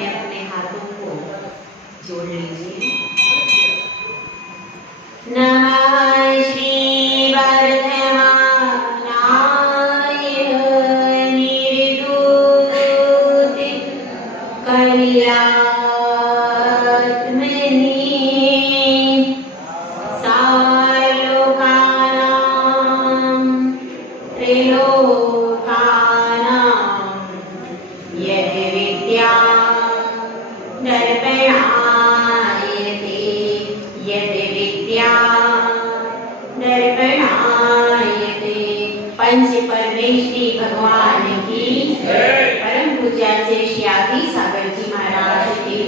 अपने अपने हाथों को जोड़ लीजिए। नमः श्री वर्धमानाय निर्दूति कल्यात्मनि सालोकानां त्रिलोकानां यदि विद्या दर्पणायते यदि विद्या दर्पणायते। पंच परमेश्वरी भगवान की परम पूज्याचे श्री आदि सागर जी महाराज की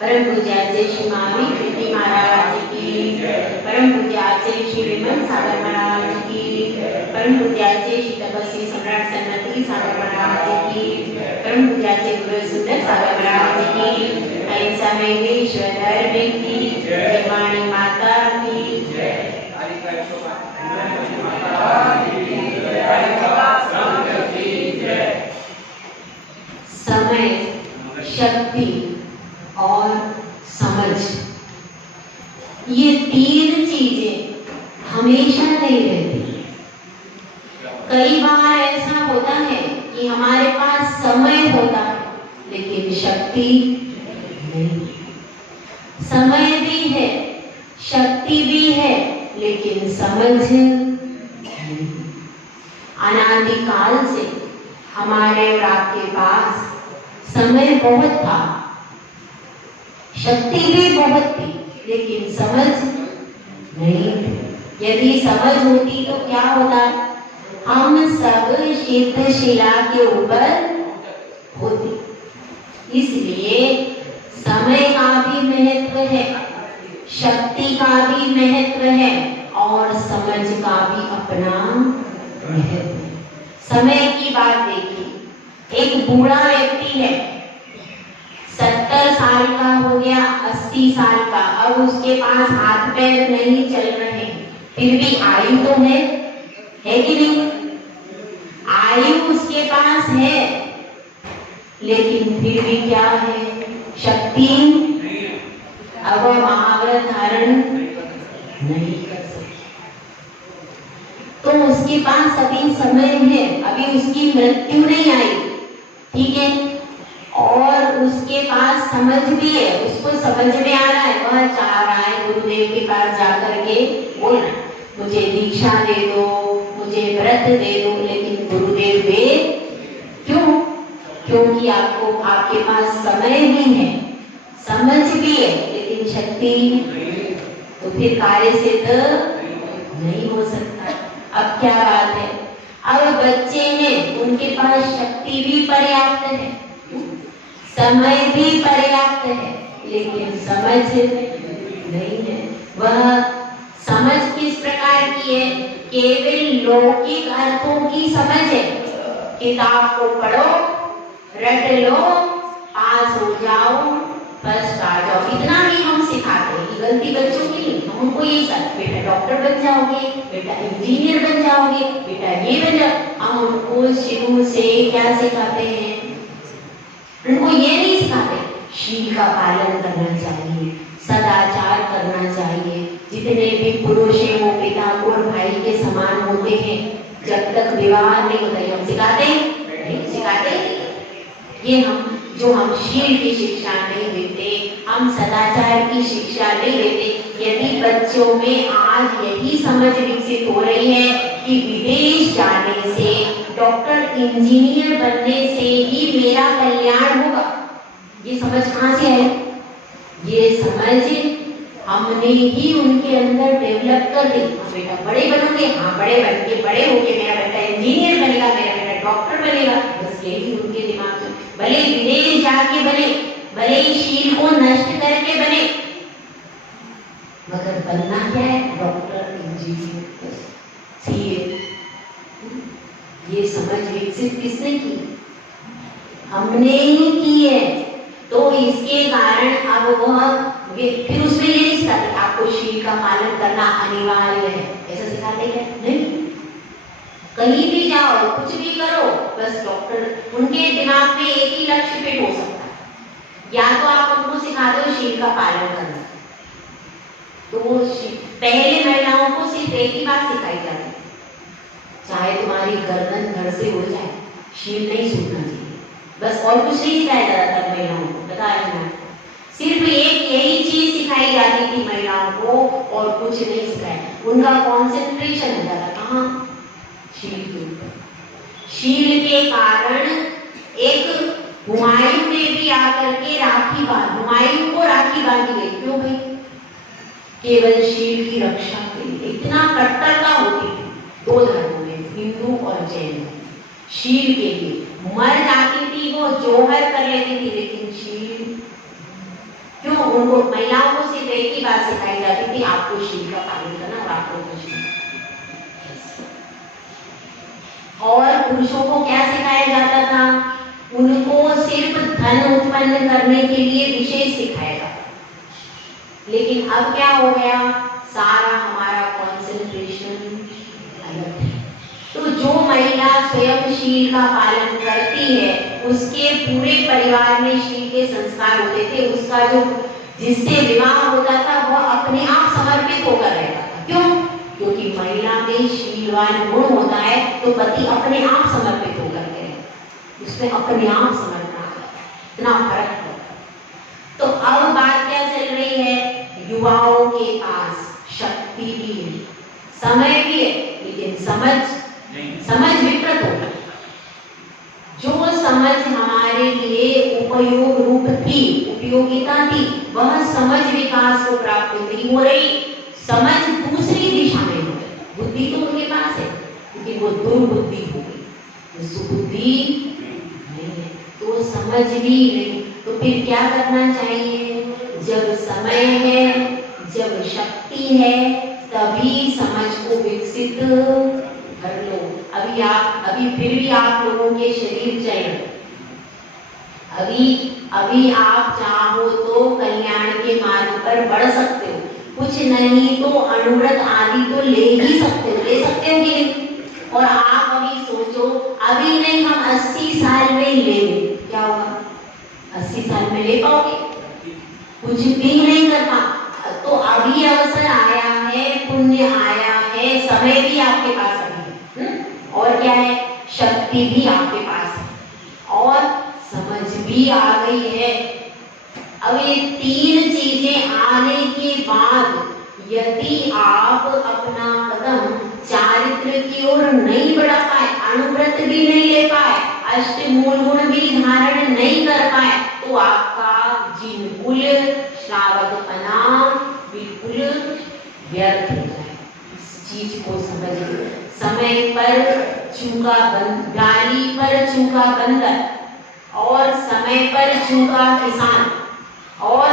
परम पूज्याचे श्री मावी कृति महाराज की परम पूज्याचे श्री विमल सागर महाराज की परम पूज्याचे श्री तपस्वी सम्राट सन्नति सागर महाराज की परम पूज्याचे गुरु सुंदर सागर महाराज की अहिंसा महेश्वर धर्म की वाणी माता की समय, शक्ति और समझ, ये तीन चीजें हमेशा नहीं रहती। कई बार ऐसा होता है कि हमारे पास समय होता है लेकिन शक्ति नहीं। समय भी है, शक्ति भी है, लेकिन समझ नहीं। अनादिकाल से हमारे और आपके पास समय बहुत था, शक्ति भी बहुत थी, लेकिन समझ नहीं थी। यदि समझ होती तो क्या होता? हम सब सिद्ध शिला के ऊपर होते। इसलिए समय का भी महत्व है, शक्ति का भी महत्व है और समझ का भी अपना महत्व है। समय की बात देखिए, एक बूढ़ा व्यक्ति है, 70 साल का हो गया, 80 साल का, अब उसके पास हाथ पैर नहीं चल रहे, फिर भी आयु तो है कि नहीं? आयु उसके पास है, लेकिन फिर भी क्या है? शक्ति। अब वह महाव्रत धारण नहीं कर सकता। तो उसके पास अभी समय है, अभी उसकी मृत्यु नहीं आई, ठीक है, और उसके पास समझ भी है, उसको समझ में आ रहा है, वह चाह रहा है गुरुदेव के पास जाकर के बोलना, मुझे दीक्षा दे दो, मुझे व्रत दे दो, लेकिन गुरुदेव दे क्यों? क्योंकि आपको आपके पास समय भी है, समझ भी है, लेकिन शक्ति, तो फिर कार्य सिद्ध नहीं हो सकता। अब क्या बात है? अब बच्चे हैं, उनके पास शक्ति भी पर्याप्त है, समय भी पर्याप्त है, लेकिन समझ नहीं है। वह समझ किस प्रकार की है? केवल लौकिक अर्थों की समझ है। किताब को पढ़ो, रट लो, पास हो जाओ, फर्स्ट आ जाओ, इतना ही हम सिखाते हैं। गलती बच्चों की नहीं, हमको ये सब, बेटा डॉक्टर बन जाओगे, बेटा इंजीनियर बन जाओगे, बेटा ये बन जाओ। हम उनको शुरू से क्या सिखाते हैं? उनको ये नहीं सिखाते शील का पालन करना चाहिए, सदाचार करना चाहिए, जितने भी पुरुष हैं वो पिता को और भाई के समान होते हैं, जब तक विवाह नहीं होता। हम सिखाते नहीं सिखाते। ये हम शील की शिक्षा नहीं देते, हम सदाचार की शिक्षा नहीं देते। यदि बच्चों में आज यही समझ विकसित हो रही है कि विदेश जाने से, डॉक्टर इंजीनियर बनने से ही मेरा कल्याण होगा, ये समझ कहाँ से है? ये समझ हमने ही उनके अंदर डेवलप कर दी। बेटा बड़े बनोगे, हाँ बड़े बन के, बड़े होके मेरा बेटा इंजीनियर बनेगा, मेरा बेटा डॉक्टर बनेगा, बस यही उनके दिमाग में। भले विदेश जाके बने, भले ही शील को नष्ट करके बने, मगर बनना क्या है? Doctor, engineer, CA. ये समझ विकसित किसने की? हमने ही की है। तो इसके कारण अब वह फिर उसमें ये नहीं सिखाते आपको शील का पालन करना अनिवार्य है, ऐसा सिखाते हैं? नहीं। कहीं भी जाओ, कुछ भी करो, बस डॉक्टर, उनके दिमाग में एक ही लक्ष्य पे बेनिफिट हो सकता है। या तो आप उनको सिखा दो शील का पालन करना, तो पहले महिलाओं को सिर्फ एक ही बात सिखाई जाती, चाहे तुम्हारी गर्दन धड़ से उड़ जाए, शील नहीं सूखना चाहिए, बस। और कुछ नहीं सिखाया जाता था महिलाओं को, बता रही हूँ। सिर्फ एक यही चीज सिखाई जाती थी महिलाओं को, और कुछ नहीं सिखाया। उनका कॉन्सेंट्रेशन हो जाता कहाँ? शील के ऊपर। शील के कारण एक हुमायूं ने भी आकर के हुमायूं को राखी बांधी गई। क्यों भाई? केवल शील की रक्षा के लिए। इतना कट्टरता होती थी दो धर्मों में, हिंदू और जैन, शील के लिए। मर जाती थी वो, जोहर कर लेती थी, लेकिन शील क्यों? उनको महिलाओं को सिर्फ एक ही बात सिखाई जाती थी, आपको शील का पालन करना और आपको कुछ नहीं। और पुरुषों को क्या सिखाया जाता था? उनको सिर्फ धन उत्पन्न करने के लिए विशेष सिखाया जाता। लेकिन अब क्या हो गया? सारा हमारा कॉन्सेंट्रेशन अलग है। तो जो महिला स्वयं शील का पालन करती है, उसके पूरे परिवार में शील के संस्कार होते थे। उसका जो जिससे विवाह होता था वह अपने आप समर्पित होकर रहता था। क्यों? क्योंकि महिला में शीलवान गुण होता है, तो पति अपने आप समर्पित होकर के रहता, उसमें अपने आप समर्पण आता है। इतना फर्क है। तो अब बात क्या चल रही है? युवाओं के पास शक्ति भी है, समय भी है, लेकिन समझ विकृत हो गई। जो समझ हमारे लिए उपयोग रूप थी, उपयोगिता थी, वह समझ विकास को प्राप्त नहीं हो रही। समझ दूसरी दिशा में हो रही। बुद्धि तो उनके पास है, लेकिन वो दुर्बुद्धि हो गई, सुबुद्धि नहीं है, तो समझ भी नहीं। तो फिर क्या करना चाहिए? जब समय है, जब शक्ति है, तभी समझ को विकसित कर लो। अभी फिर भी आप लोगों के शरीर चल, अभी आप चाहो तो कल्याण के मार्ग पर बढ़ सकते हो। कुछ नहीं तो अनुव्रत आदि तो ले ही सकते हो, ले सकते हो कि? और आप अभी सोचो, अभी नहीं हम 80 साल में ले, क्या होगा? 80 साल में ले पाओगे? कुछ भी नहीं कर पा। तो अभी अवसर आया है, पुण्य आया है, समय भी आपके पास अभी है, और क्या है? शक्ति भी आपके पास है, और समझ भी आ गई है। अब ये तीन चीजें आने के बाद यदि आप अपना कदम चारित्र की ओर नहीं बढ़ा पाए, अनुव्रत भी नहीं ले पाए, अष्टमूल गुण भी धारण नहीं कर पाए, तो आपका जिनकुल श्रावकपना बिल्कुल व्यर्थ हो जाए। इस चीज को समझिए। समय पर चूका डाली पर चूका बंदर, और समय पर चूका किसान, और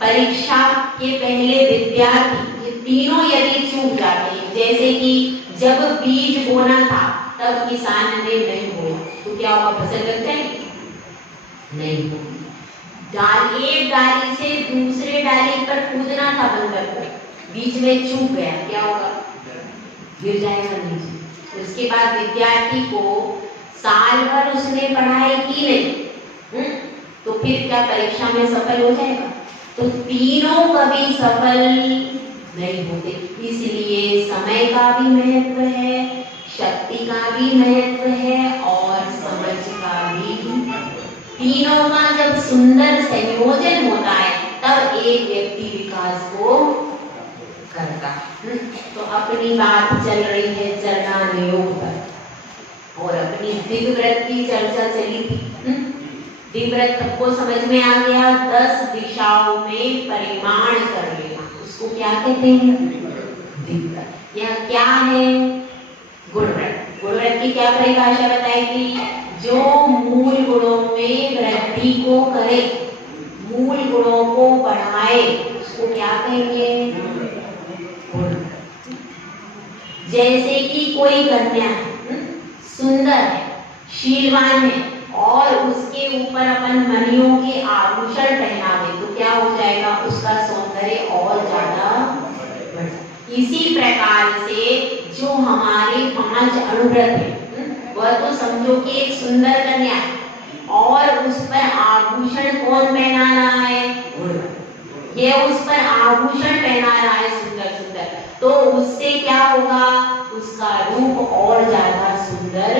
परीक्षा के पहले विद्यार्थी, ये तीनों यदि चूक जाते हैं, जैसे कि जब बीज बोना था तब किसान ने नहीं बोया, तो क्या होगा? फसल लग जाएगी? नहीं होगी। एक डाली से दूसरे डाली पर कूदना था बंदर को, बीच में चूक गया, क्या होगा? गिर जाएगा नीचे। उसके बाद विद्यार्थी को साल भर उसने पढ़ाई की नहीं, तो फिर क्या परीक्षा में सफल हो जाएगा? तो तीनों कभी सफल नहीं होते। इसलिए समय का भी महत्व है, शक्ति का भी महत्व है, और समझ का भी। तीनों का जब सुंदर संयोजन होता है, तब एक व्यक्ति विकास को करता है। तो अपनी बात चल रही है चरणान योग पर, और अपनी दिग्व्रत की चर्चा चली थी। दिग्व्रत सबको समझ में आ गया? 10 दिशाओं में परिमाण कर लेना, उसको क्या कहते हैं? दिग्व्रत। यह क्या है? गुणव्रत। गुणव्रत की क्या परिभाषा बताई थी? जो मूल गुणों में वृद्धि को करे, मूल गुणों को बढ़ाए, उसको क्या कहेंगे? गुणव्रत। जैसे कि कोई कन्या है, सुंदर है, शीलवान है, और उसके ऊपर अपन मणियों के आभूषण पहना दे, तो क्या हो जाएगा? उसका सौंदर्य और ज्यादा बढ़। इसी प्रकार से जो हमारे 5 अनुव्रत है, वह तो समझो कि एक सुंदर कन्या है, और उस पर आभूषण कौन पहना रहा है? ये उस पर आभूषण पहना रहा है सुंदर सुंदर, तो उससे क्या होगा? उसका रूप और ज्यादा सुंदर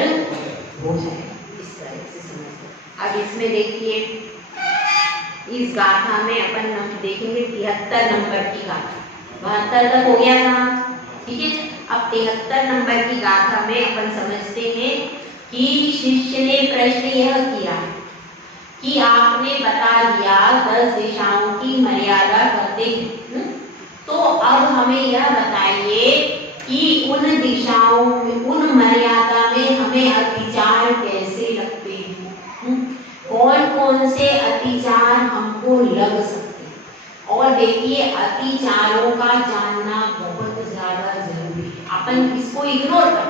हो जाएगा। इस तरह से समझते। अब इसमें देखिए, इस गाथा में अपन देखेंगे 73 नंबर की गाथा। 72 तक हो गया था, ठीक है। अब 73 नंबर की गाथा में अपन समझते हैं कि शिष्य ने प्रश्न यह किया कि आपने बता दिया 10 दिशाओं की मर्यादा करते हैं, तो अब हमें यह बताइए कि उन दिशाओं में, उन मर्यादा में हमें अतिचार कैसे लगते हैं, कौन कौन से अतिचार हमको लग सकते हैं। और देखिए, अतिचारों का जानना बहुत ज्यादा जरूरी है। अपन इसको इग्नोर कर,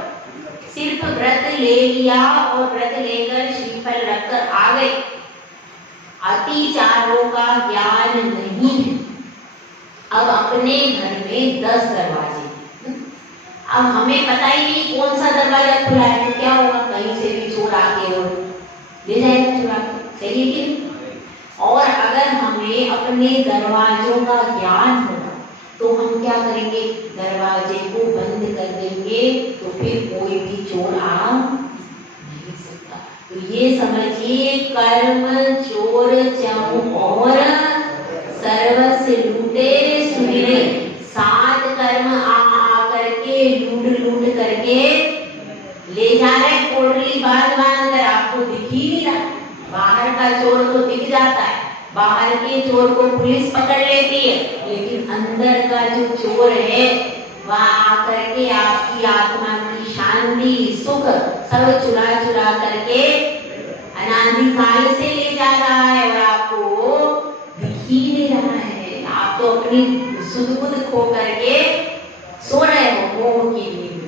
सिर्फ व्रत ले लिया और व्रत लेकर श्रीफल रखकर आ गए, अतिचारों का ज्ञान नहीं है। अब अपने घर में 10 दरवाजे, अब हमें पता ही नहीं कौन सा दरवाजा खुला है, तो क्या होगा? कहीं से भी चोर आके और ले जाएगा चुरा के, सही है कि? और अगर हमें अपने दरवाजों का ज्ञान होगा तो हम क्या करेंगे? दरवाजे को बंद कर देंगे, तो फिर कोई भी चोर आ नहीं सकता। तो ये समझिए, कर्म चोर चाहूं और सर्वस्व लूटे सुमिरे, 7 कर्म आ करके लूट करके ले जा रहे। कोटली बांध कर आपको दिख ही नहीं रहा। बाहर का चोर तो दिख जाता है, बाहर के चोर को पुलिस पकड़ लेती है, लेकिन अंदर का जो चोर है वह आकर के आपकी आत्मा की शांति सुख सब चुरा चुरा करके अनादिकाल से ले जा रहा है और आपको दिख ही नहीं रहा है। आप तो अपनी सुध बुध खो करके सो रहे हो मोह की नींद।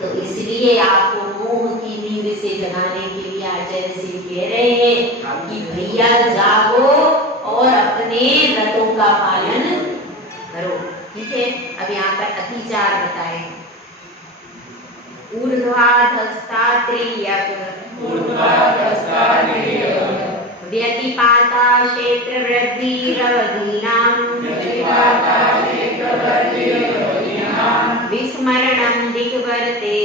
तो इसलिए आपको मोह की नींद से जगाने के लिए आचार्य से कह रहे हैं कि भैया जागो और अपने व्रतों का पालन करो, ठीक है। अब यहाँ पर अतिचार बताए, ऊर्ध्वाधस्ता त्रियक व्यतिपाता क्षेत्र वृद्धिरवधीनां विस्मरणं दिग्वर्ते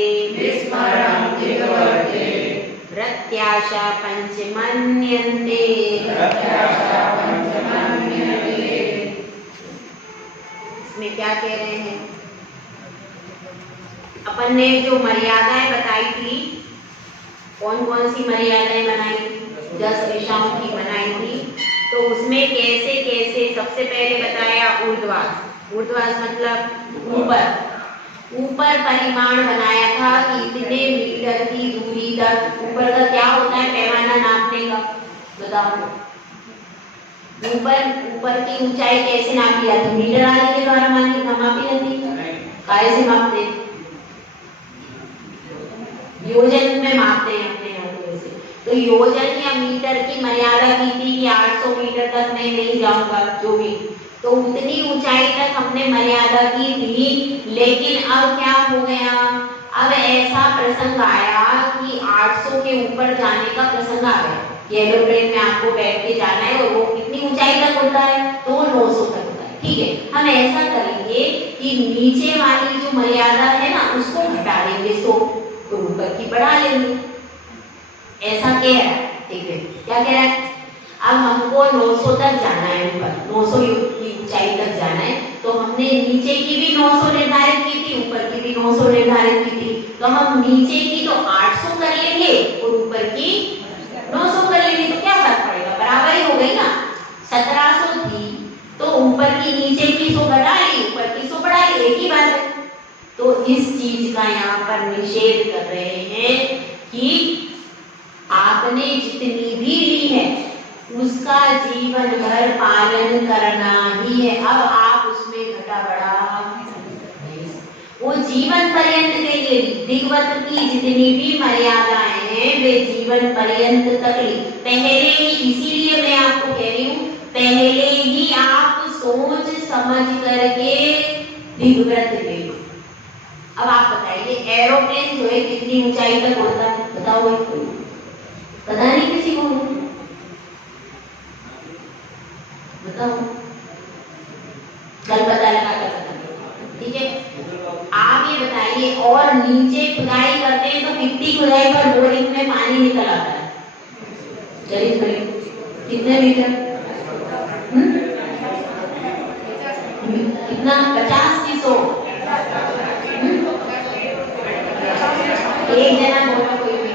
प्रत्याशा पंचमन्यन्ते। इसमें क्या कह रहे हैं? अपन ने जो मर्यादाएं बताई थी, कौन कौन सी मर्यादाएं बनाई थी? 10 दिशाओं की बनाई थी। तो उसमें कैसे कैसे, सबसे पहले बताया ऊर्ध्वास। ऊर्ध्वास मतलब ऊपर, ऊपर परिमाण बनाया था कि इतने मीटर की दूरी तक। ऊपर का क्या होता है? पैमाना नापने का, बताओ। ऊपर की ऊंचाई कैसे नापी जाती? मीटर आदि के द्वारा मापी जाती है। काय से मापते? योजन में मापते हैं अपने हाथों से। तो योजन या मीटर की मर्यादा की थी कि 800 मीटर तक मैं नहीं जाऊंगा, जो भी, तो उतनी ऊंचाई तक हमने मर्यादा की थी। लेकिन अब क्या हो गया? अब ऐसा प्रसंग आया कि 800 के ऊपर जाने का प्रसंग आ गया। एरोप्लेन में आपको बैठ के जाना है और वो कितनी ऊंचाई तक होता है? तो 900 तक होता है, ठीक है। हम ऐसा करेंगे कि नीचे वाली जो मर्यादा है ना, उसको घटा देंगे 100, तो ऊपर की बढ़ा लेंगे। ऐसा कह रहा है, ठीक है। क्या कह रहा है? अब हमको 900 तक जाना है, ऊपर 900 की ऊंचाई तक जाना है, तो हमने नीचे की भी 900 निर्धारित की थी, ऊपर की भी 900 निर्धारित की थी। तो हम नीचे की तो 800 कर लेंगे और ऊपर की 900 कर लेंगे, तो क्या फर्क पड़ेगा? बराबर ही हो गई ना। 1700 थी तो ऊपर की नीचे की 100 घटा ली, ऊपर की 100 बढ़ा ली, एक ही बात है। तो इस चीज का यहाँ पर निषेध कर रहे हैं कि आपने जितनी भी ली है उसका जीवन भर पालन करना ही है। अब आप उसमें घटा बढ़ा नहीं, वो जीवन पर्यंत के लिए दिग्वत की जितनी भी मर्यादाएं हैं वे जीवन पर्यंत तक ली। पहले ही, इसीलिए मैं आपको कह रही हूँ, पहले ही आप सोच समझ करके दिग्व्रत ले लो। अब आप बताइए, एरोप्लेन जो है कितनी ऊंचाई तक उड़ता है? बताओ। पता नहीं किसी को, बताओ, कल पता लगा कर बताओ। ठीक है, आप ये बताइए, और नीचे खुदाई करते हैं तो कितनी खुदाई पर बोरिंग में पानी निकल आता है? करीब करीब कितने मीटर? कितना? 50 की 100? एक जना बोला कोई भी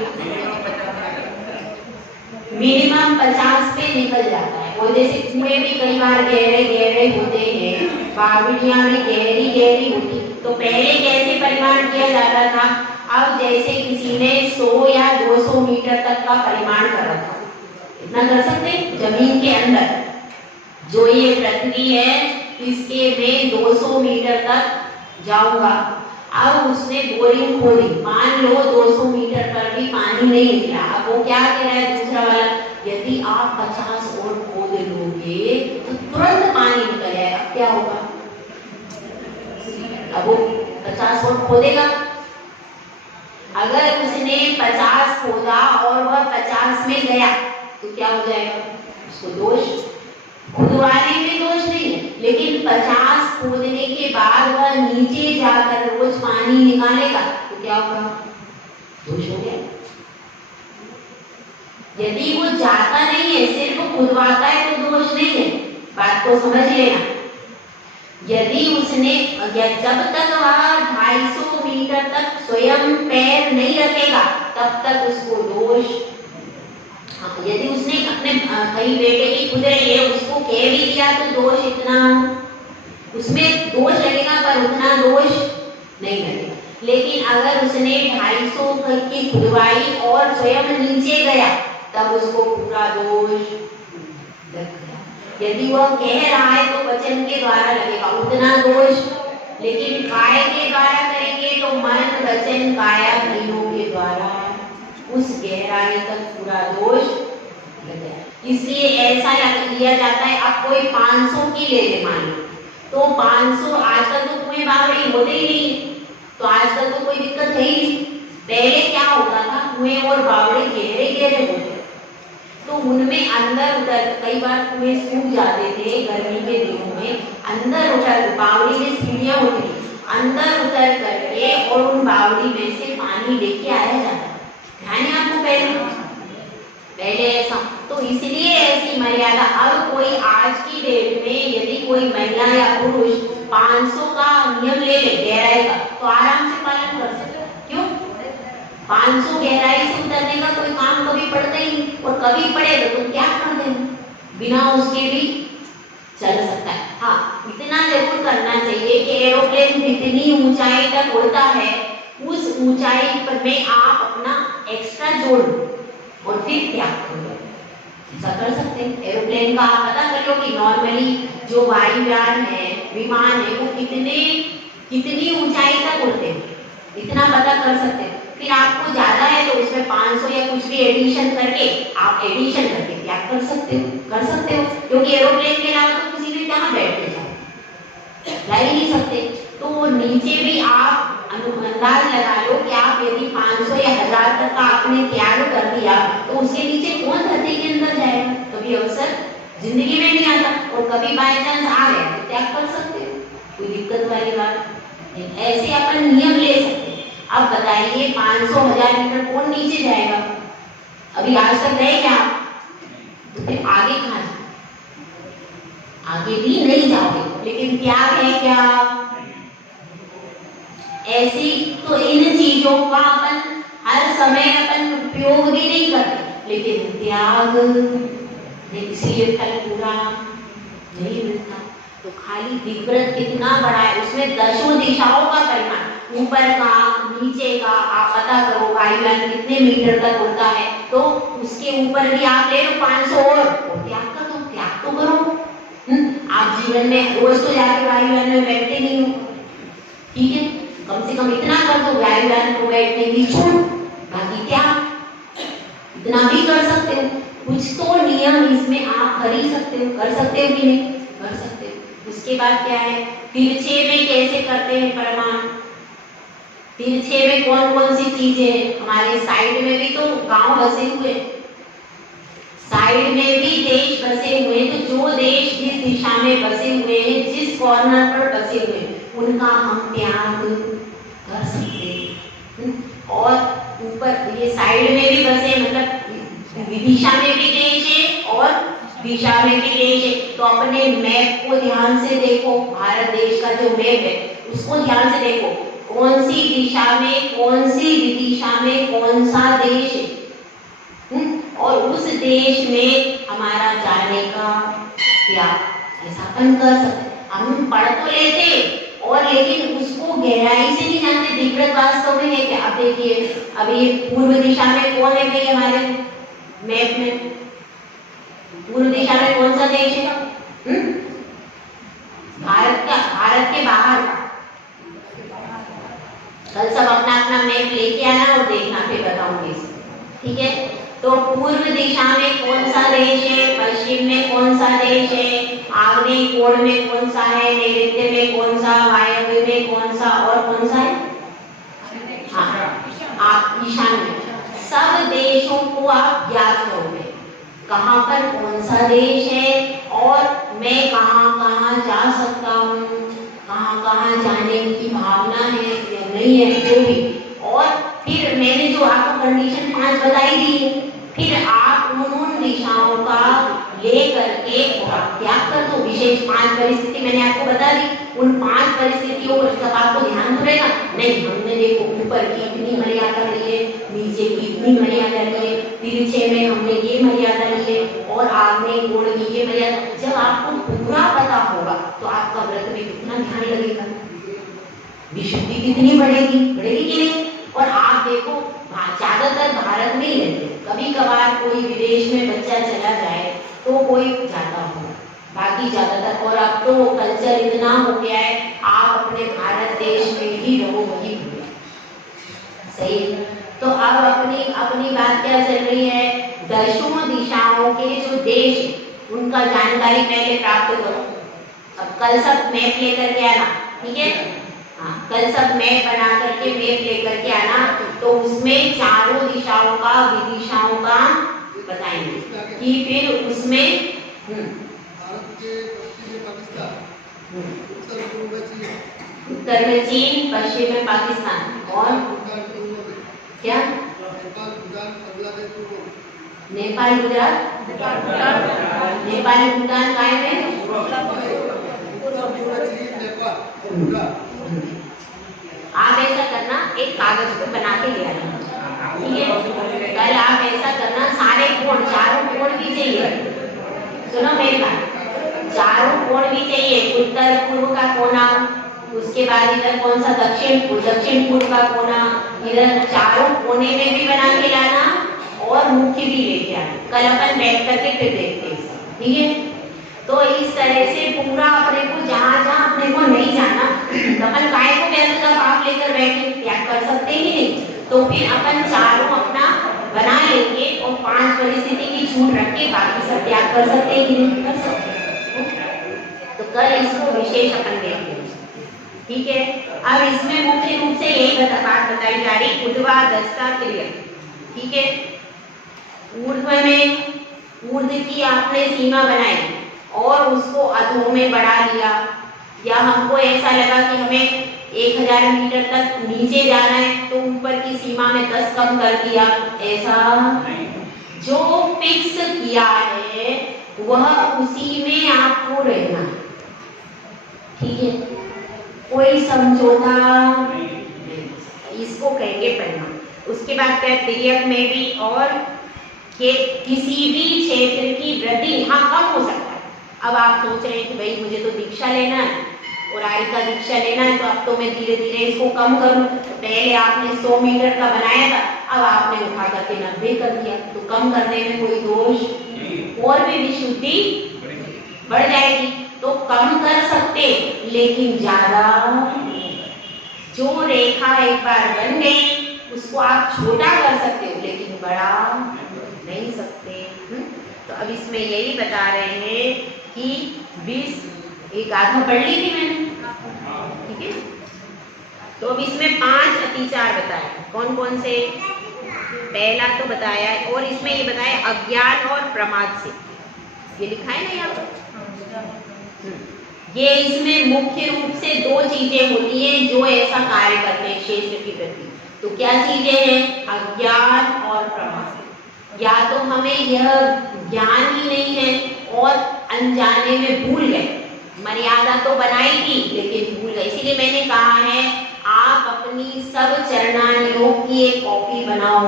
मिनिमम 50 पे निकल जाता है। और जैसे कुएं भी कई बार गहरे गहरे होते हैं, बावड़ियां भी गहरी गहरी होती, तो पहले कैसे परिमाण किया जाता था? अब जैसे किसी ने 100 या 200 मीटर तक का परिमाण कर रखा, इतना कर सकते जमीन के अंदर जो ये पृथ्वी है इसके में 200 मीटर तक जाऊंगा। अब उसने बोरिंग खोदी, मान लो 200 मीटर पर भी पानी नहीं निकला। अब वो क्या कह रहा है दूसरा वाला, यदि आप 50 और खोद लोगे तो तुरंत पानी निकल जाएगा। अब क्या होगा? अब वो 50 और खोदेगा। अगर उसने 50 खोदा और वह 50 में गया तो क्या हो जाएगा? उसको दोष, खुदवाने में दोष नहीं है, लेकिन 50 खोदने के बाद वह नीचे जाकर रोज पानी निकालेगा तो क्या होगा? दोष हो गया। यदि वो जाता नहीं है, सिर्फ खुदवाता है तो दोष नहीं है। बात को समझ लेना। यदि उसने, जब तक वह 250 मीटर तक स्वयं पैर नहीं रखेगा तब तक उसको दोष। यदि उसने अपने कहीं बेटे की खुद रही है, उसको कह भी दिया तो दोष इतना, उसमें दोष लगेगा पर उतना दोष नहीं लगेगा। लेकिन अगर उसने 250 की खुदवाई और स्वयं नीचे गया तब उसको पूरा दोष लग गया। यदि वह कह रहा है तो वचन के द्वारा लगेगा उतना दोष, लेकिन काय के द्वारा करेंगे तो मन वचन काया तीनों के द्वारा उस गहराई तक पूरा दोष लग गया। इसलिए ऐसा लिया जाता है। अब कोई 500 की ले ले मान लो, तो 500, आजकल तो कुएं बावड़ी होते ही नहीं, तो आजकल तो कोई दिक्कत है ही नहीं। पहले क्या होता था, कुएं और बावड़ी गहरे गहरे होते, तो उनमें अंदर उतर, कई बार कुएं सूख जाते थे गर्मी के दिनों में, अंदर उतर, बावड़ी में सीढ़ियां होती थी, अंदर उतर करके और उन बावड़ी में से पानी लेके आया जाता। ध्यान है आपको? पहले ऐसा, तो इसलिए ऐसी मर्यादा। अब कोई आज की डेट में यदि कोई महिला या पुरुष 500 का नियम ले ले गहराई का, तो आराम से पालन कर सकता है। क्यों? 500 गहराई से उतरने का कोई काम कभी पड़ता ही नहीं, और कभी पड़ेगा तो क्या कर देना, बिना उसके भी चल सकता है। हाँ, इतना जरूर करना चाहिए कि एरोप्लेन जितनी ऊंचाई तक उड़ता है उस ऊंचाई पर में आप अपना एक्स्ट्रा जोड़ और फिर त्याग करो। ऐसा कर सकते हैं। एरोप्लेन का आप पता कर लो कि नॉर्मली जो वायुयान है, विमान है, वो कितनी ऊंचाई तक उड़ते हैं, इतना पता कर सकते हैं। फिर आपको ज्यादा है तो उसमें 500 या कुछ भी एडिशन करके आप एडिशन करके त्याग कर सकते हो, क्योंकि एरोप्लेन के अलावा तो किसी भी कहाँ बैठ के जा ही नहीं सकते। तो नीचे भी आप अनुमान लगा लो कि आप यदि 500 या 1000 तक का आपने त्याग कर दिया तो उसके नीचे कौन धरती के अंदर जाएगा? कभी अवसर जिंदगी में नहीं आता, और कभी बाय चांस आ गया तो त्याग कर सकते हो, कोई दिक्कत वाली बात नहीं। ऐसे अपन नियम ले सकते हैं। अब बताइए 500 1000 मीटर कौन नीचे जाएगा? अभी आज तक गए क्या? तो फिर आगे कहाँ जाए? आगे भी नहीं जाओगे, लेकिन त्याग है क्या? ऐसी तो इन चीजों का अपन हर समय अपन उपयोग भी नहीं करते, लेकिन त्याग इसलिए फल पूरा नहीं मिलता। तो खाली दिव्यव्रत कितना बड़ा है, उसमें 10 दिशाओं का परिमाण, ऊपर का, नीचे का, आप पता करो वायुयान कितने मीटर तक उड़ता है, तो उसके ऊपर भी आप ले लो 500 और त्याग कर दो, त्याग तो करो। आप जीवन में रोज तो जाके वायुयान में बैठते नहीं हो, ठीक है, कम से कम इतना कर दो, वायुयान को बैठने की छूट, बाकी क्या इतना भी कर सकते हो। कुछ तो नियम इसमें आप कर ही सकते हो, कर सकते हो कि नहीं? कर सकते हो। उसके बाद क्या है, तिरछे में कैसे करते हैं परिमाण? तिरछे में कौन कौन सी चीजें? हमारे साइड में भी तो गांव बसे हुए, साइड में भी देश बसे हुए हैं, तो जो देश जिस दिशा में बसे हुए हैं, जिस कॉर्नर पर बसे हुए हैं, उनका हम त्याग कर सकते हैं। और ऊपर ये साइड में भी बसे, मतलब दिशा में भी देश है और दिशा में भी देश है। तो अपने मैप को ध्यान से देखो, भारत देश का जो मैप है उसको ध्यान से देखो, कौन सी दिशा में, कौन सी दिशा में कौन सा देश है, और उस देश में हमारा जाने का क्या, ऐसा अपन कर सकते। हम पढ़ तो लेते और लेकिन उसको गहराई से नहीं जानते, दिक्कत वास्तव में है कि अब देखिए, अब ये पूर्व दिशा में कौन है भाई हमारे मैप में, पूर्व दिशा में कौन सा देश है? भारत का, भारत के बाहर का। कल सब अपना अपना मैप लेके आना और देखना, फिर बताऊंगी, ठीक है। तो पूर्व दिशा में कौन सा देश है, पश्चिम में कौन सा देश है, आग्नेय कोण में कौन सा है, नैऋत्य में कौन सा, वायव्य में कौन सा, और कौन सा है? आप ईशान्य। सब देशों को आप ज्ञात करोगे, कहाँ पर कौन सा देश है और मैं कहाँ कहाँ जा सकता हूँ, कहाँ कहाँ जाने की भावना है या नहीं है, जो भी। और फिर मैंने जो आपको कंडीशन 5 बताई थी, फिर आप उन दिशाओं का ले करके त्याग कर दो। विशेष 5 परिस्थिति मैंने आपको बता दी, उन 5 परिस्थितियों पर जब आपको ध्यान तो रहेगा, नहीं हमने देखो ऊपर की इतनी मर्यादा ली है, नीचे की इतनी मर्यादा ली है, तिरछे में हमने ये मर्यादा ली है, और आग्नेय कोण की ये मर्यादा। जब आपको पूरा पता होगा तो आपका व्रत में कितना ध्यान लगेगा, विशुद्धि कितनी बढ़ेगी, बढ़ेगी कि नहीं। और आप देखो ज्यादातर भारत में ही रहते, कभी कभार कोई विदेश में बच्चा चला जाए तो कोई जाता होगा, बाकी ज्यादातर। और अब तो कल्चर इतना हो गया है, आप अपने भारत देश में ही रहो, वही सही। तो अब अपनी बात क्या चल रही है, दशों दिशाओं के जो देश उनका जानकारी पहले प्राप्त करो। अब कल सब मैप लेकर के आना, ठीक है। हाँ, कल सब मैप बना करके मैप लेकर के आना, तो उसमें चारों दिशाओं का, विदिशाओं का बताएंगे कि फिर उसमें उत्तर में चीन, पश्चिम में पाकिस्तान, और क्या नेपाल, गुजरात, नेपाल भूटान काय में। आप ऐसा करना, एक कागज पे बना के ले आना, ठीक है। कल आप ऐसा करना, सारे कोण, चारों कोण भी चाहिए, सुनो मेरी बात, चारों कोण भी चाहिए, उत्तर पूर्व का कोना, उसके बाद इधर कौन सा दक्षिण पूर्व का कोना, इधर चारों कोने में भी बना के लाना और मुख्य भी लेके आना। कल अपन बैठ करके फिर देखते हैं, ठीक है। तो इस तरह से पूरा अपने को जहाँ जहाँ अपने को नहीं जाना, तो अपन काय को व्यर्थ का पाप लेकर बैठे, त्याग कर सकते ही नहीं। तो फिर अपन चारों अपना बना लेंगे और 5 परिस्थिति की छूट रख के बाकी सब त्याग कर सकते हैं कि नहीं कर सकते। तो कल इसको विशेष अपन देखेंगे, ठीक है। अब इसमें मुख्य रूप से यही बात बताई जा रही, ऊर्ध्वा दस्ता क्रिया, ठीक है। ऊर्ध्व में, ऊर्ध्व की आपने सीमा बनाई और उसको अधो में बढ़ा दिया, या हमको ऐसा लगा कि हमें 1000 मीटर तक नीचे जाना है तो ऊपर की सीमा में 10 कम कर दिया, ऐसा जो फिक्स किया है वह उसी में आपको रहना, ठीक है। कोई समझौता, इसको कहेंगे परिणाम। उसके बाद तिर्यक में भी, और कि किसी भी क्षेत्र की वृद्धि यहाँ कम हो सकता है। अब आप सोच रहे हैं कि भाई मुझे तो दीक्षा लेना है और आय का दीक्षा लेना है, तो अब तो मैं धीरे धीरे इसको कम करूं। तो पहले आपने 100 मीटर का बनाया था, अब आपने उठा करके 90 कर दिया, तो कम करने में कोई दोष, और भी विशुद्धि बढ़ जाएगी। तो कम कर सकते, लेकिन ज्यादा, जो रेखा एक बार बन गई उसको आप छोटा कर सकते हो, लेकिन बड़ा नहीं सकते। तो अब इसमें यही बता रहे हैं कि 20 एक आधा पढ़ ली थी मैंने, ठीक है। तो अब इसमें 5 अतिचार बताए, कौन कौन से? पहला तो बताया और इसमें ये बताया अज्ञान और प्रमाद से, ये लिखा है ना यहाँ पर। ये इसमें मुख्य रूप से दो चीजें होती हैं जो ऐसा कार्य करते हैं क्षेत्र के प्रति। तो क्या चीजें हैं? अज्ञान और प्रमाद। या तो हमें यह ज्ञान ही नहीं है और अनजाने में भूल गए, मर्यादा तो बनाई थी लेकिन भूल गए। इसीलिए मैंने कहा है आप अपनी सब चरणानियों की एक कॉपी बनाओ,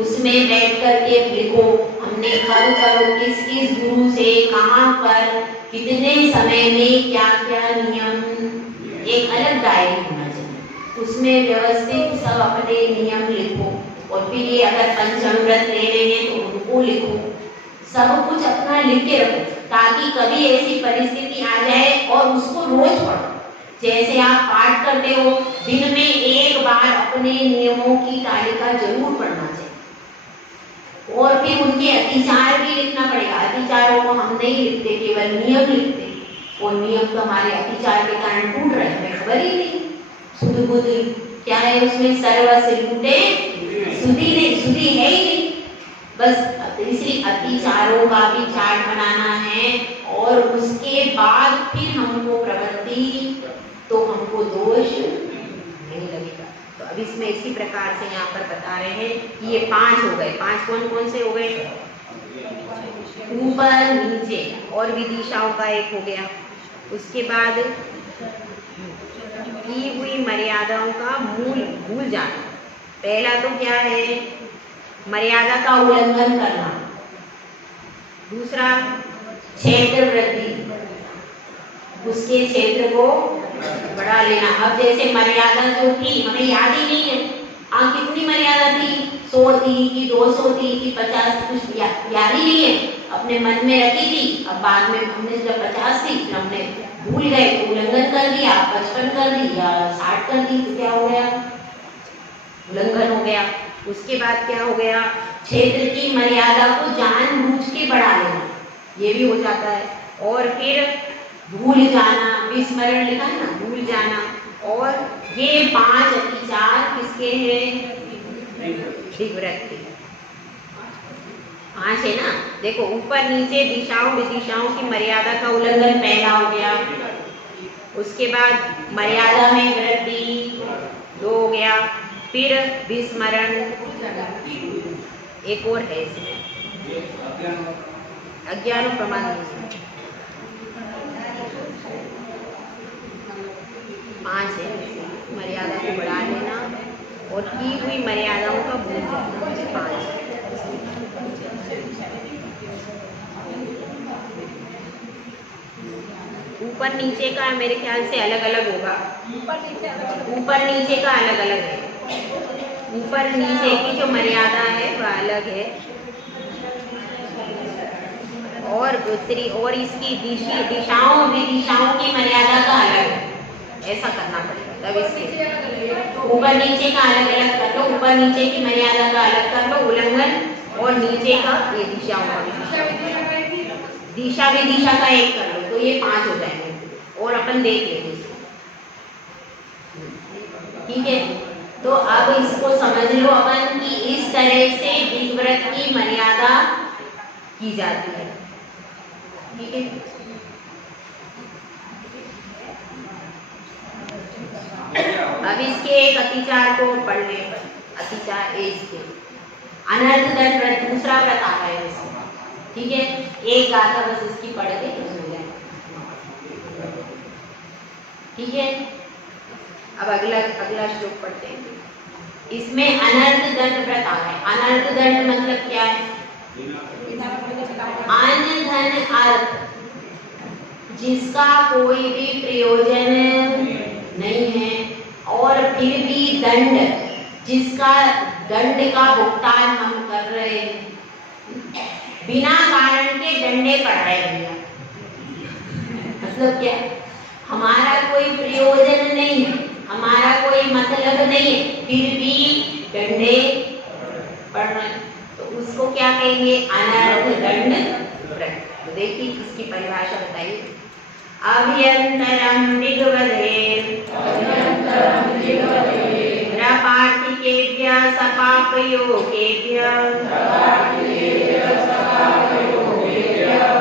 उसमें बैठ करके लिखो हमने कब कब किस किस गुरु से कहाँ पर कितने समय में क्या क्या नियम, एक अलग डायरी होना चाहिए, उसमें व्यवस्थित सब अपने नियम लिखो। और फिर ये अगर पंचामृत ले रहे हैं तो उनको लिखो, सब कुछ अपना लिख के रखो ताकि कभी ऐसी परिस्थिति आ जाए और उसको रोज पढ़ो। जैसे आप पाठ करते हो, दिन में एक बार अपने नियमों की तालिका जरूर पढ़ना चाहिए और फिर उनके अतिचार भी लिखना पड़ेगा। अतिचारों को हम नहीं लिखते, केवल नियम लिखते हैं और नियम तो हमारे अतिचार के कारण टूट रहे हैं, खबर ही नहीं। सुध बुध क्या है उसमें? सर्व से लूटे सुधी नहीं, सुधी है ही नहीं। बस इसलिए अतिचारों का भी चार्ट बनाना है और उसके बाद फिर हमको प्रवृत्ति, तो हमको दोष नहीं लगेगा। तो अब इसमें इसी प्रकार से यहाँ पर बता रहे हैं कि ये 5 हो गए। 5 कौन कौन से हो गए? ऊपर नीचे और विदिशाओं का एक हो गया। उसके बाद की हुई मर्यादाओं का मूल भूल जाना। पहला तो क्या है? मर्यादा का उल्लंघन करना। दूसरा क्षेत्र वृद्धि, उसके क्षेत्र को बढ़ा लेना। अब जैसे मर्यादा जो थी हमें याद ही नहीं है, कितनी मर्यादा थी? 100 थी कि 200 थी कि 50, कुछ याद ही नहीं है, अपने मन में रखी थी। अब बाद में हमने जब 50 थी फिर हमने भूल गए तो उल्लंघन कर दिया, 55 कर दी या 60 कर दी, तो क्या हो गया? उल्लंघन हो गया। उसके बाद क्या हो गया? क्षेत्र की मर्यादा को जानबूझ के बढ़ा लेना, ये भी हो जाता है। और फिर भूल जाना, विस्मरण लिखा है ना, भूल जाना। और ये 5 अतिचार किसके हैं? दिग्वृत्ति। 5 है ना। देखो ऊपर नीचे दिशाओं विदिशाओं की मर्यादा का उल्लंघन पहला हो गया। उसके बाद मर्यादा में वृद्धि 2 हो गया। फिर विस्मरण, एक और है इसमें अज्ञान और प्रमाद। 5 है, मर्यादा को बढ़ा लेना और की हुई मर्यादाओं का भूल जाना। 5 ऊपर नीचे का मेरे ख्याल से अलग अलग होगा। ऊपर नीचे का अलग अलग है। ऊपर नीचे की जो मर्यादा है वह अलग है और दूसरी और इसकी दिशाओं विदिशाओं की मर्यादा का अलग है। ऐसा करना पड़ेगा तब इसके ऊपर नीचे का अलग अलग कर लो, ऊपर नीचे की मर्यादा का अलग कर लो, उल्लंघन, और नीचे का ये दिशाओं का दिशा विदिशा का एक कर लो, तो ये 5 हो जाएंगे। और अपन देख लेंगे इसको, ठीक है। तो अब इसको समझ लो अपन कि इस तरह से दिग्व्रत की मर्यादा की जाती है, ठीक है। अब इसके एक अतिचार को पढ़ ले, अतिचार इसके अनर्थ दंड व्रत, दूसरा व्रत आता है इसमें, ठीक है। एक गाथा बस इसकी पढ़ के तो सुन जाए, ठीक है। अब अगला श्लोक पढ़ते हैं। इसमें अनर्थ दंड व्रत आ रहा है। अनर्थ दंड मतलब क्या है? अन्न धन अर्थ जिसका कोई भी प्रयोजन नहीं है और फिर भी दंड, जिसका दंड का भुगतान हम कर रहे हैं, बिना कारण के डंडे पड़ रहे हैं। मतलब क्या? हमारा कोई प्रयोजन नहीं है, हमारा कोई मतलब नहीं है, फिर भी डंडे पड़ रहे हैं, तो उसको क्या कहेंगे? अनर्थ दंड व्रत। तो देखिए इसकी परिभाषा बताइए। अभ्यंतरम दिग्वधेर प्रपार्थिकेभ्यः सपापयोगेभ्यः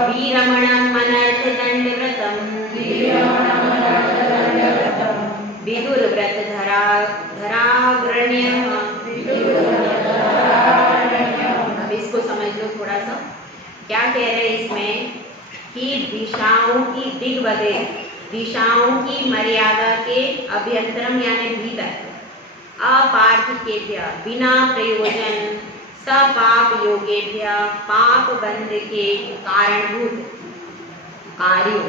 वीरमणम् अनर्थदण्डव्रतम् विदुरव्रतधराग्रण्यम्। अब इसको समझ लो थोड़ा सा, क्या कह रहे हैं इसमें कि दिशाओं की दिग्वदे, दिशाओं की मर्यादा के अभ्यंतरम यानी भीतर, अपार्थिकेभ्य बिना प्रयोजन, सपाप योगेभ्य पाप बंध के कारणभूत कार्यों,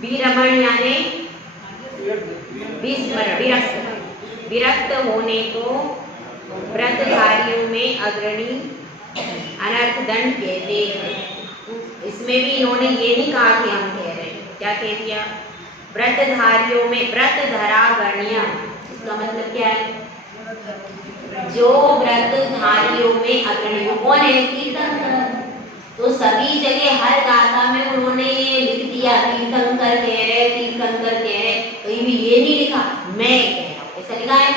विरमण यानी विरक्त, विरक्त होने को व्रतधारियों में अग्रणी अनर्थ दंड कहते हैं। इसमें भी इन्होंने ये नहीं कहा कि हम कह रहे हैं, क्या कह दिया, व्रतधारियों में व्रतधरागण्य, इसका मतलब क्या है, जो व्रतधारियों में अग्रणी कौन है, तीर्थंकर। तो सभी जगह हर गाथा में उन्होंने ये लिख दिया तीर्थंकर कह रहे, तीर्थंकर कह रहे, कहीं भी ये नहीं लिखा मैं कह रहा हूँ, ऐसा लिखा है।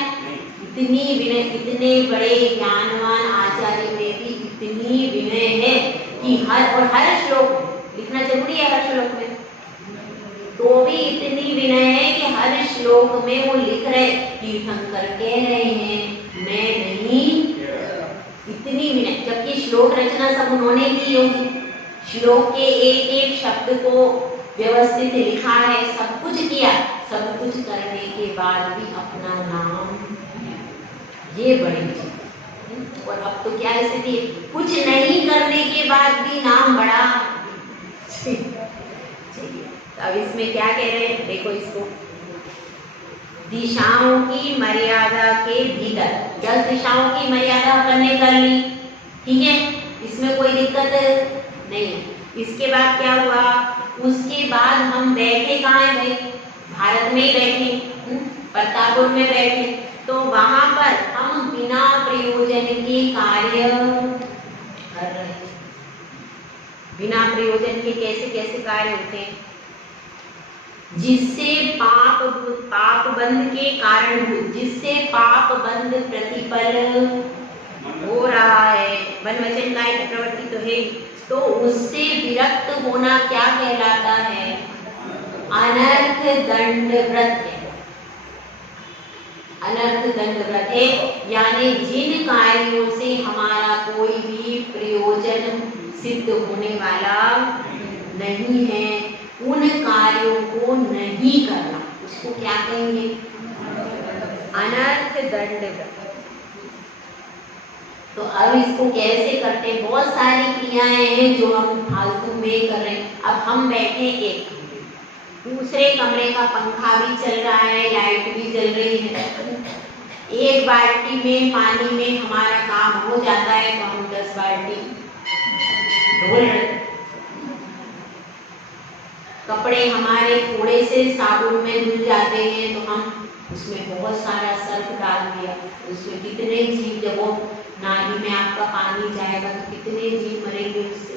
इतनी विनय, इतने बड़े ज्ञानवान आचार्य में भी इतनी विनय है कि हर श्लोक लिखना जरूरी है, हर श्लोक में तो भी इतनी विनय है कि हर श्लोक में वो लिख रहे तीर्थंकर कह रहे हैं, मैं नहीं, इतनी विनय। जबकि श्लोक रचना सब उन्होंने की होगी, श्लोक के एक एक शब्द को व्यवस्थित लिखा है, सब कुछ किया, सब कुछ करने के बाद भी अपना नाम, ये बड़ी चीज। और अब तो क्या स्थिति, कुछ नहीं करने के बाद भी नाम बड़ा। अब इसमें क्या कह रहे हैं, देखो इसको, दिशाओं की मर्यादा के भीतर, 10 दिशाओं की मर्यादा करने कर ली, ठीक है, इसमें कोई दिक्कत नहीं। इसके बाद क्या हुआ, उसके बाद हम बैठे कहाँ हैं भाई, भारत में ही बैठे, प्रतापपुर में बैठे, तो वहां पर हम बिना प्रयोजन के कार्य कर रहे हैं। बिना प्रयोजन के कैसे कैसे कार्य होते हैं, जिससे पाप बंध के कारण, जिससे पाप बंध प्रतिपल हो रहा है, वन वचन काय की प्रवृत्ति तो है, तो उससे विरक्त होना क्या कहलाता है, अनर्थ दंड व्रत। अनर्थ दंड व्रत है, यानी जिन कार्यों से हमारा कोई भी प्रयोजन सिद्ध होने वाला नहीं है, उन कार्यों को नहीं करना, उसको क्या कहेंगे, अनर्थ दंड व्रत। तो अब इसको कैसे करते हैं, बहुत सारी क्रियाएं हैं जो हम फालतू में कर रहे हैं। अब हम बैठे एक दूसरे कमरे का पंखा भी चल रहा है, लाइट भी जल रही है, एक बाल्टी में पानी में हमारा काम हो जाता है तो हम 10 बाल्टी धो रहे हैं। कपड़े हमारे थोड़े से साबुन में धुल जाते हैं तो हम उसमें बहुत सारा सर्फ डाल दिया, उसमें कितने जीव, जब वो नाली में आपका पानी जाएगा तो कितने जीव मरेंगे उससे।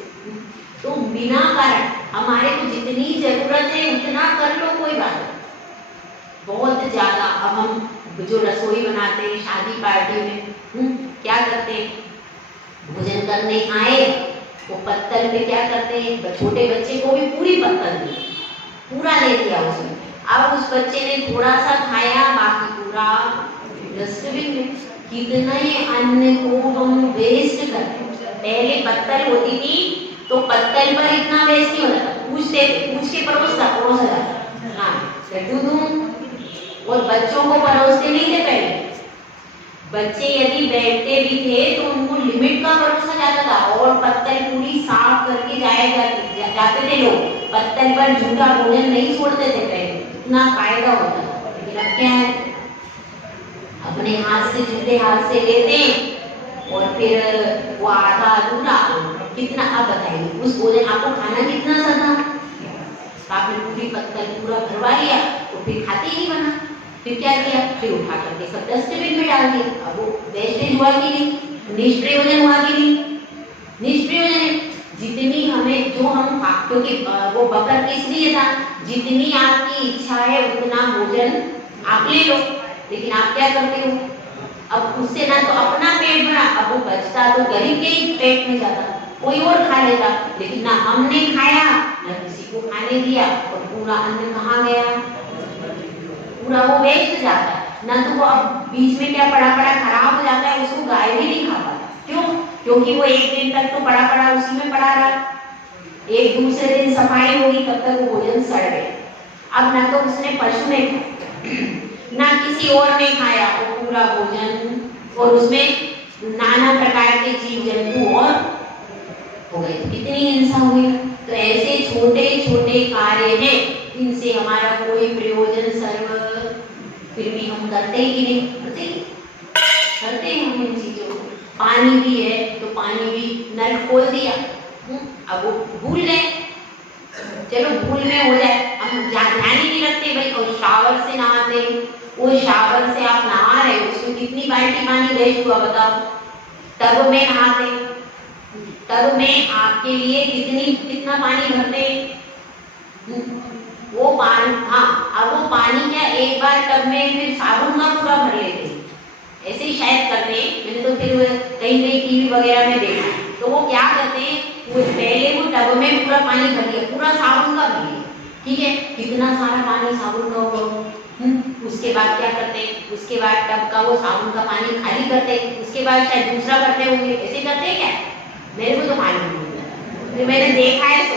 तो बिना कारण हमारे को जितनी जरूरत है उतना कर लो, कोई बात नहीं, बहुत ज्यादा। अब हम जो रसोई बनाते हैं शादी पार्टी में, क्या करते हैं, भोजन करने आए तो पत्तल पे क्या करते हैं, छोटे बच्चे को भी पूरी पत्तल दी, पूरा ले दिया उसमें। अब उस बच्चे ने थोड़ा सा खाया, बाकी पूरा डस्टबिन में। कितना ही अन्न को हम वेस्ट करते हैं। पहले पत्तल होती थी तो पत्तल पर इतना वेस्ट नहीं होता, पूछ के परोसा जाता, हाँ लड्डू दूं, और बच्चों को परोसते नहीं थे पहले। बच्चे यदि बैठते भी थे तो उनको लिमिट का परोसा जाता था, और पत्तल पूरी साफ करके जाते थे लोग। पत्तल पर झूठा भोजन नहीं छोड़ते थे पहले, इतना फायदा होता था। लेकिन अब क्या है, अपने हाथ से जूठे हाथ से लेते हैं और फिर वो आधा अधूरा कितना। अब बताइए उस भोजन आपको खाना कितना सा था, आपने पूरी पत्तल पूरा भरवा लिया तो फिर खाते ही नहीं बना, फिर क्या किया, फिर उठा करके सब डस्टबिन में डाल दिया। अब वो वेस्टेज हुआ कि नहीं, निष्प्रयोजन हुआ कि नहीं, निष्प्रयोजन है। जितनी हमें जो हम क्योंकि वो बकर किस लिए था, जितनी आपकी इच्छा है उतना भोजन आप ले लो, लेकिन आप क्या करते हो, अब उससे ना तो अपना पेट भरा, अब वो बचता तो गरीब के ही पेट में जाता, कोई और खा लेगा। लेकिन ना हमने खाया ना किसी को खाने दिया, और पूरा अन्न कहाँ गया, पूरा वो वेस्ट जाता है ना। तो वो अब बीच में क्या पड़ा पड़ा खराब हो जाता है, उसको गाय भी नहीं खा पाती। क्यों? क्योंकि वो एक दिन तक तो पड़ा पड़ा उसी में पड़ा रहा, एक दूसरे दिन सफाई होगी तब तक वो भोजन सड़ गया। अब ना तो उसने पशु ने ना किसी और ने खाया वो पूरा भोजन, और उसमें नाना प्रकार के जीव जंतु और हो गए, कितनी हिंसा हुई। तो ऐसे छोटे छोटे कार्य हैं, इनसे हमारा कोई प्रयोजन सर्व, फिर भी हम करते ही नहीं, करते हैं हम इन चीजों को। पानी भी है तो पानी भी नल खोल दिया, अब वो भूल गए, चलो भूल में हो जाए, हम ध्यान ही नहीं रखते भाई। और शावर से नहाते, वो शावर से आप नहा रहे हो, उसमें कितनी बाल्टी पानी वेस्ट हुआ बताओ। टब में नहाते, टब में आपके लिए कितना पानी भरते, वो पानी, हाँ अब वो पानी क्या एक बार टब में फिर साबुन का पूरा भर लेते, ऐसे ही शायद करते। मैंने तो फिर कहीं कहीं टीवी वगैरह में देखा, तो वो क्या करते हैं, वो पहले वो टब में पूरा पानी भर लिया, पूरा साबुन का भर लिया, ठीक है, कितना सारा पानी साबुन का होगा। उसके बाद क्या करते हैं, उसके बाद टब का वो साबुन का पानी खाली करते, उसके बाद शायद दूसरा करते होंगे, ऐसे करते हैं क्या? मेरे को तो मालूम नहीं, मैंने देखा है तो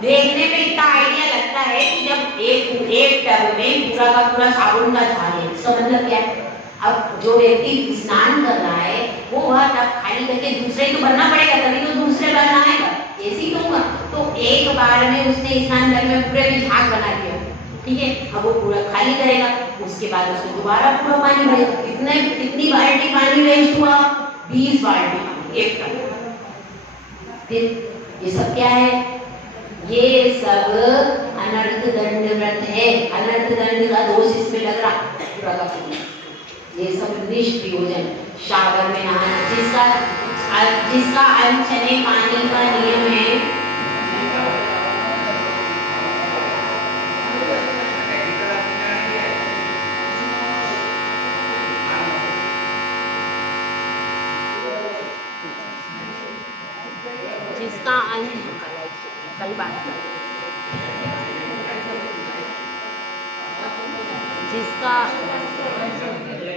देखने में इतना आइडिया लगता है कि जब एक टब में पूरा का पूरा साबुन का झाग है, इसका मतलब क्या है? अब जो व्यक्ति स्नान कर रहा है वो वह टब खाली करके दूसरे तो भरना पड़ेगा, तभी तो दूसरे बार नहाएगा, ऐसे ही तो होगा। तो एक बार में उसने स्नान करने में पूरे में झाग बना दिया, ठीक है, अब वो पूरा खाली करेगा, उसके बाद उसको दोबारा पूरा पानी भरेगा। कितनी बाल्टी पानी वेस्ट हुआ? 20 बाल्टी एक टब। फिर ये सब क्या है? ये सब अनर्थ दंड व्रत है, अनर्थ दंड का दोष इसमें लग रहा पूरा का पूरा। ये सब निष्प्रयोजन शावर में नहाना, जिसका अनचने पानी का नियम है, जिसका कल बात कर, जिसका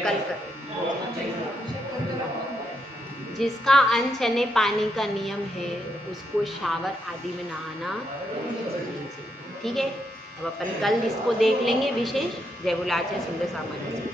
कल कर, जिसका अनचने पानी का नियम है उसको शावर आदि में नहाना, ठीक है। अब अपन कल इसको देख लेंगे विशेष। जय बोले आचार्य सुंदर सामान्य।